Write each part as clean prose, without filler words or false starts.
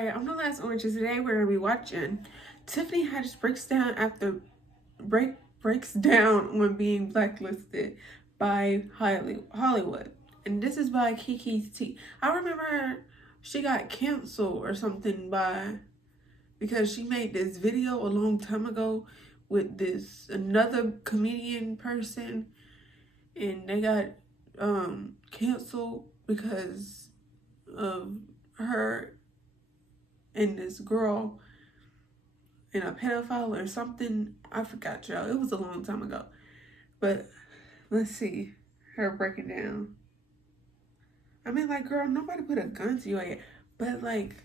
Hi, I'm the last orange. Today we're gonna be watching Tiffany Haddish breaks down when being blacklisted by Hollywood, and this is by Kiki's T. I remember she got canceled or something because she made this video a long time ago with this another comedian person, and they got canceled because of her and this girl and a pedophile or something. I forgot, y'all. It was a long time ago. But let's see her breaking down. I mean, like, girl, nobody put a gun to your head. But, like,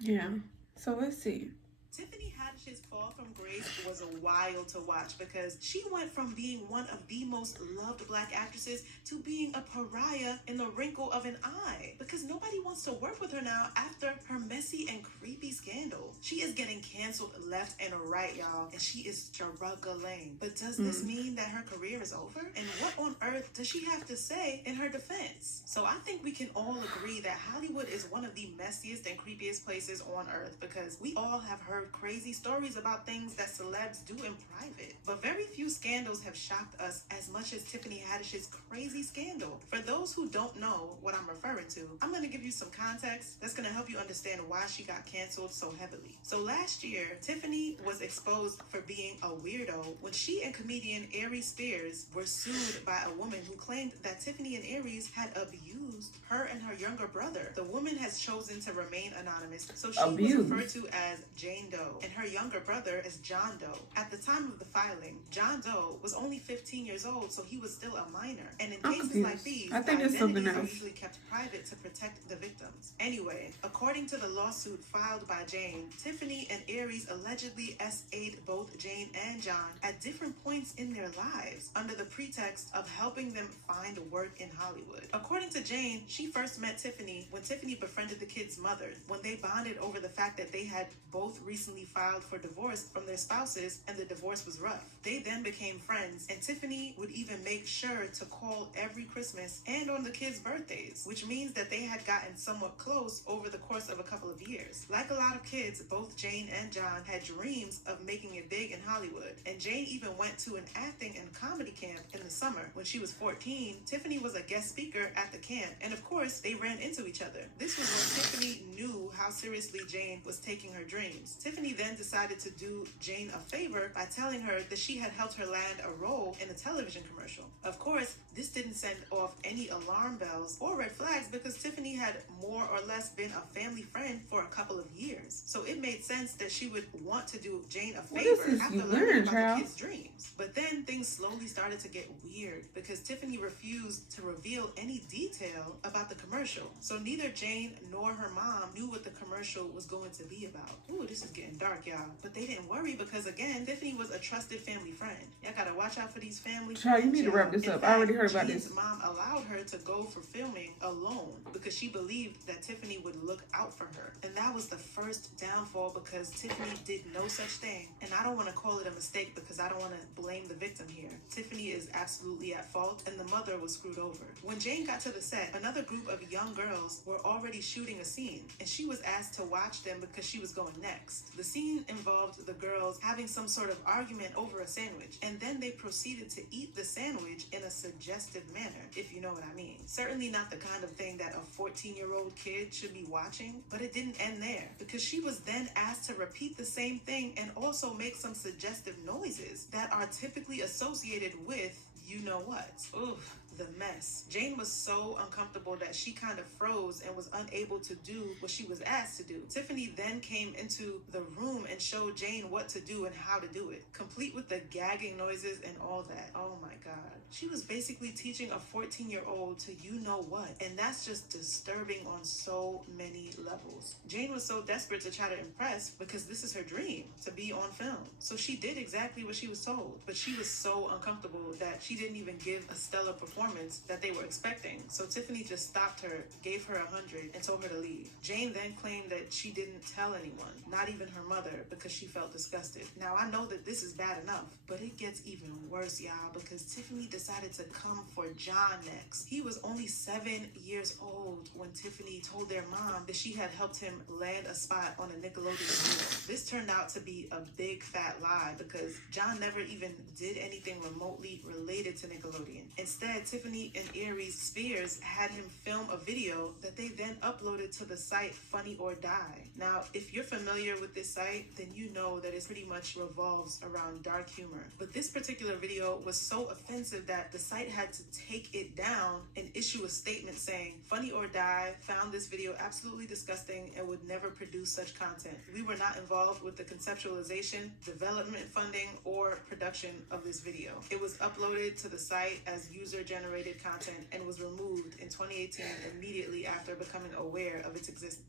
yeah. So let's see. Tiffany Haddish's fall from grace was wild to watch because she went from being one of the most loved black actresses to being a pariah in the wrinkle of an eye because nobody wants to work with her now after her messy and creepy scandal. She is getting canceled left and right, y'all, and she is struggling. But does this mean that her career is over? And what on earth does she have to say in her defense? So I think we can all agree that Hollywood is one of the messiest and creepiest places on earth because we all have heard crazy stories about things that celebs do in private. But very few scandals have shocked us as much as Tiffany Haddish's crazy scandal. For those who don't know what I'm referring to, I'm going to give you some context that's going to help you understand why she got canceled so heavily. So last year, Tiffany was exposed for being a weirdo when she and comedian Aries Spears were sued by a woman who claimed that Tiffany and Aries had abused her and her younger brother. The woman has chosen to remain anonymous, so she was referred to as Jane Doe and her younger brother as John Doe. At the time of the filing, John Doe was only 15 years old, so he was still a minor. And in cases like these, I think it's something else. Are usually kept private to protect the victims. Anyway, according to the lawsuit filed by Jane, Tiffany and Aries allegedly SA'd both Jane and John at different points in their lives under the pretext of helping them find work in Hollywood. According to Jane, she first met Tiffany when Tiffany befriended the kids' mother, when they bonded over the fact that they had both recently filed for divorce from their spouses and the divorce was rough. They then became friends, and Tiffany would even make sure to call every Christmas and on the kids' birthdays, which means that they had gotten somewhat close over the course of a couple of years. Like a lot of kids, both Jane and John had dreams of making it big in Hollywood, and Jane even went to an acting and comedy camp in the summer. When she was 14, Tiffany was a guest speaker at the camp, and of course, they ran into each other. This was when Tiffany knew how seriously Jane was taking her dreams. Tiffany then decided to do Jane a favor by telling her that she had helped her land a role in a television commercial. Of course, this didn't send off any alarm bells or red flags because Tiffany had more or less been a family friend for a couple of years. So it made sense that she would want to do Jane a favor after learning about the kids' dreams. But then things slowly started to get weird because Tiffany refused to reveal any detail about the commercial. So neither Jane nor her mom knew what the commercial was going to be about. Ooh, this is getting dark, y'all. But they didn't worry because, again, Tiffany was a trusted family friend. Y'all gotta watch out for these family friends. You need to wrap this up. I already heard about this. Jane's mom allowed her to go for filming alone because she believed that Tiffany would look out for her. And that was the first downfall because Tiffany did no such thing. And I don't want to call it a mistake because I don't want to blame the victim here. Tiffany is absolutely at fault and the mother was screwed over. When Jane got to the set, another group of young girls were already shooting a scene and she was asked to watch them because she was going next. The scene involved the girls having some sort of argument over a sandwich, and then they proceeded to eat the sandwich in a suggestive manner, if you know what I mean. Certainly not the kind of thing that a 14-year-old kid should be watching, but it didn't end there because she was then asked to repeat the same thing and also make some suggestive noises that are typically associated with you know what. Oof. The mess. Jane was so uncomfortable that she kind of froze and was unable to do what she was asked to do. Tiffany then came into the room and showed Jane what to do and how to do it, complete with the gagging noises and all that. Oh my God. She was basically teaching a 14-year-old to you know what, and that's just disturbing on so many levels. Jane was so desperate to try to impress because this is her dream, to be on film. So she did exactly what she was told, but she was so uncomfortable that she didn't even give a stellar performance performance that they were expecting, so Tiffany just stopped her, gave her $100, and told her to leave. Jane then claimed that she didn't tell anyone, not even her mother, because she felt disgusted. Now, I know that this is bad enough, but it gets even worse, y'all, because Tiffany decided to come for John next. He was only 7 years old when Tiffany told their mom that she had helped him land a spot on a Nickelodeon show. This turned out to be a big fat lie because John never even did anything remotely related to Nickelodeon. Instead, Tiffany and Aries Spears had him film a video that they then uploaded to the site Funny or Die. Now, if you're familiar with this site, then you know that it pretty much revolves around dark humor. But this particular video was so offensive that the site had to take it down and issue a statement saying, Funny or Die found this video absolutely disgusting and would never produce such content. We were not involved with the conceptualization, development funding, or production of this video. It was uploaded to the site as user-generated content and was removed in 2018 immediately after becoming aware of its existence.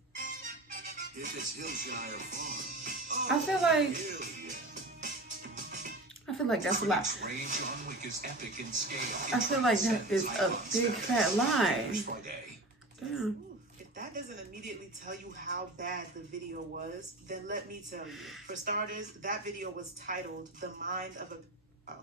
If it's Hillshire Farm. I feel like that's a lot. I feel like that is a big fat lie. Damn. If that doesn't immediately tell you how bad the video was, then let me tell you. For starters, that video was titled The Mind of a...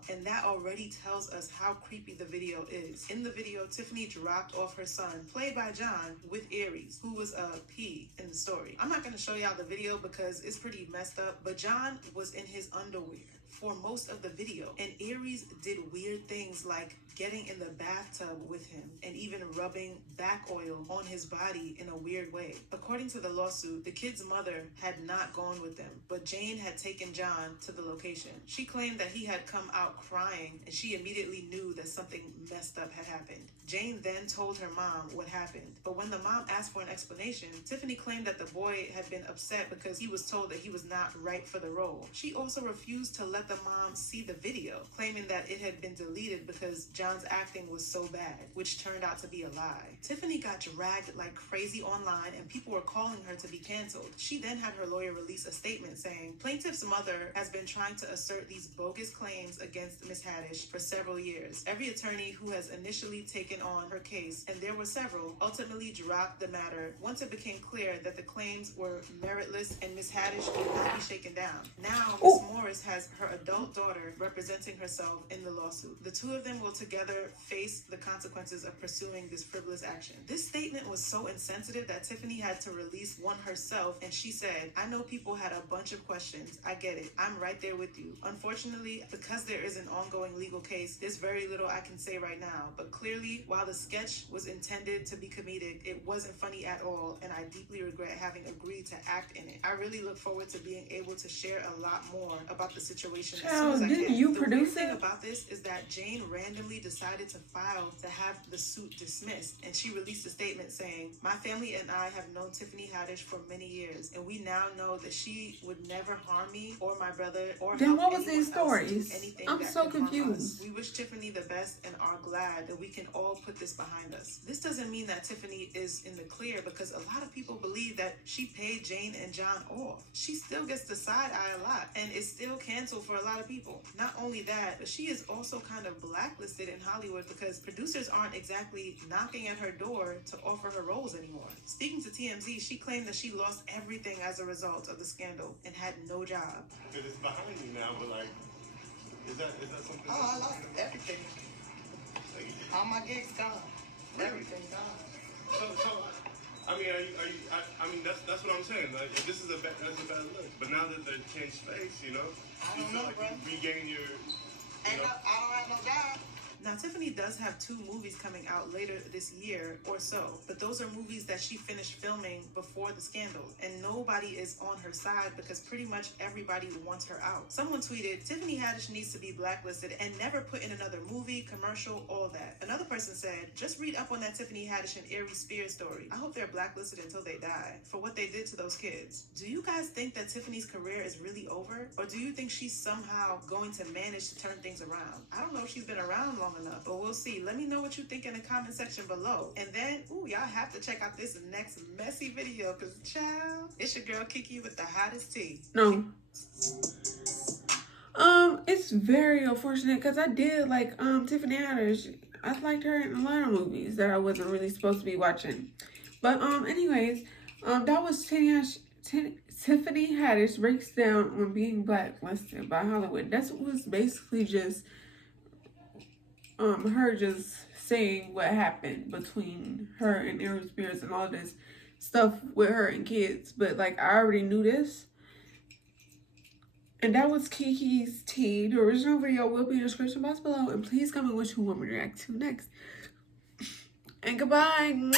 And that already tells us how creepy the video is. In the video, Tiffany dropped off her son, played by John, with Aries, who was a P in the story. I'm not going to show y'all the video because it's pretty messed up, but John was in his underwear for most of the video, and Aries did weird things like getting in the bathtub with him and even rubbing back oil on his body in a weird way. According to the lawsuit, the kid's mother had not gone with them, but Jane had taken John to the location. She claimed that he had come out crying and she immediately knew that something messed up had happened. Jane then told her mom what happened, but when the mom asked for an explanation, Tiffany claimed that the boy had been upset because he was told that he was not right for the role. She also refused to let the mom see the video, claiming that it had been deleted because John's acting was so bad, which turned out to be a lie. Tiffany got dragged like crazy online and people were calling her to be canceled. She then had her lawyer release a statement saying, plaintiff's mother has been trying to assert these bogus claims against Ms. Haddish for several years. Every attorney who has initially taken on her case, and there were several, ultimately dropped the matter once it became clear that the claims were meritless and Ms. Haddish would not be shaken down. Now, Ms. Morris has her adult daughter representing herself in the lawsuit. The two of them will together face the consequences of pursuing this frivolous action. This statement was so insensitive that Tiffany had to release one herself, and she said, I know people had a bunch of questions. I get it. I'm right there with you. Unfortunately, because there is an ongoing legal case, there's very little I can say right now, but clearly, while the sketch was intended to be comedic, it wasn't funny at all, and I deeply regret having agreed to act in it. I really look forward to being able to share a lot more about the situation as soon as I can. You the produce weird thing it? about this is that Jane randomly decided to file to have the suit dismissed, and she released a statement saying, my family and I have known Tiffany Haddish for many years, and we now know that she would never harm me or my brother or Then help what was anyone these else do stories? anything I'm that so can harm us. confused. We wish Tiffany the best and are glad that we can all put this behind us. This doesn't mean that Tiffany is in the clear because a lot of people believe that she paid Jane and John off. She still gets the side eye a lot and is still canceled for a lot of people. Not only that, but she is also kind of blacklisted in Hollywood because producers aren't exactly knocking at her door to offer her roles anymore. Speaking to TMZ, she claimed that she lost everything as a result of the scandal and had no job. Because it's behind you now, but like, is that something? Oh, I lost everything. All my gigs gone. Everything gone. So, I mean, I mean, that's what I'm saying. Like, this is that's a bad look. But now that they changed space, you know, I you don't feel know, like bro. you regain your, I don't have no job. Now, Tiffany does have 2 movies coming out later this year or so, but those are movies that she finished filming before the scandal, and nobody is on her side because pretty much everybody wants her out. Someone tweeted, Tiffany Haddish needs to be blacklisted and never put in another movie, commercial, all that. Another person said, just read up on that Tiffany Haddish and Aries Spears story. I hope they're blacklisted until they die for what they did to those kids. Do you guys think that Tiffany's career is really over? Or do you think she's somehow going to manage to turn things around? I don't know if she's been around long enough, but we'll see. Let me know what you think in the comment section below. And then, y'all have to check out this next messy video because, child, it's your girl Kiki with the hottest tea. No. It's very unfortunate because I did like Tiffany Haddish. I liked her in a lot of movies that I wasn't really supposed to be watching. But anyways, that was Tiffany Haddish breaks down on being blacklisted by Hollywood. That was basically just her just saying what happened between her and Aries Spears and all this stuff with her and kids. But like, I already knew this. And that was Kiki's tea. The original video will be in the description box below. And please comment what you want me to react to next. And goodbye.